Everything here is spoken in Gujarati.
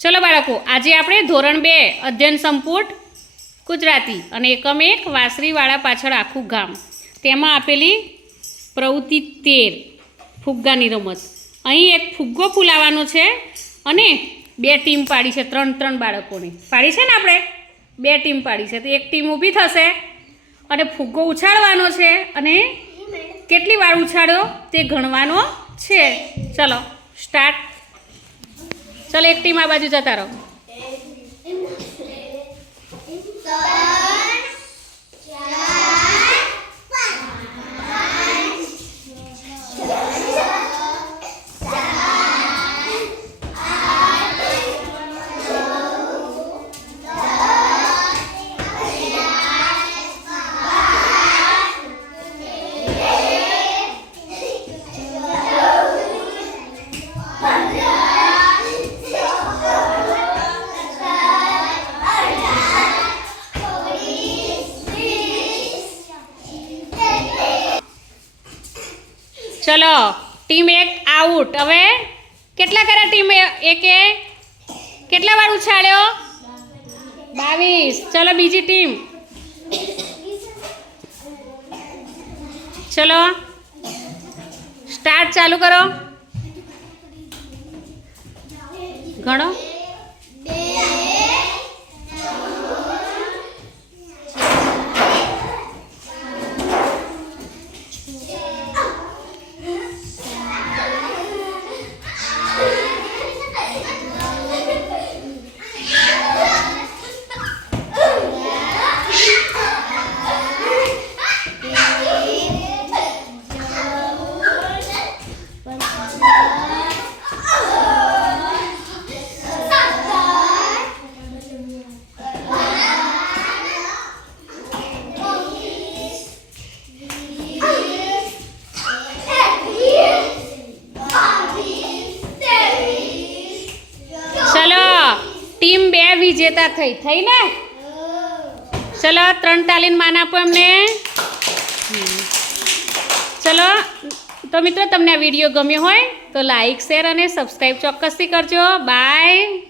ચલો બાળકો, આજે આપણે ધોરણ બે, અધ્યયન સંપુટ, ગુજરાતી અને એકમ એક વાસરીવાળા પાછળ આખું ગામ. તેમાં આપેલી પ્રવૃત્તિ તેર, ફુગ્ગાની રમત. અહીં એક ફુગ્ગો ફૂલાવાનો છે અને બે ટીમ પાડી છે, ત્રણ ત્રણ બાળકોની. પાડી છે ને આપણે? બે ટીમ પાડી છે, તો એક ટીમ ઊભી થશે અને ફુગ્ગો ઉછાળવાનો છે અને કેટલી વાર ઉછાળ્યો? તે ગણવાનો છે. ચલો સ્ટાર્ટ ચલો એક ટીમ આ બાજુ જતા રહો. ચલો ટીમ એક આઉટ હવે કેટલા કર્યા ટીમ એકે? કેટલા વાર ઉછાળ્યો? બાવીસ. ચલો, બીજી ટીમ ચલો સ્ટાર્ટ ચાલુ કરો. ઘણો? વિજેતા થઈ થઈ ને? ચલો, ત્રણ તાલીન માન આપો એમને. ચલો, તો મિત્રો તમને આ વીડિયો ગમ્યો હોય, તો લાઈક, શેર અને સબસ્ક્રાઈબ ચોક્કસથી કરજો. બાય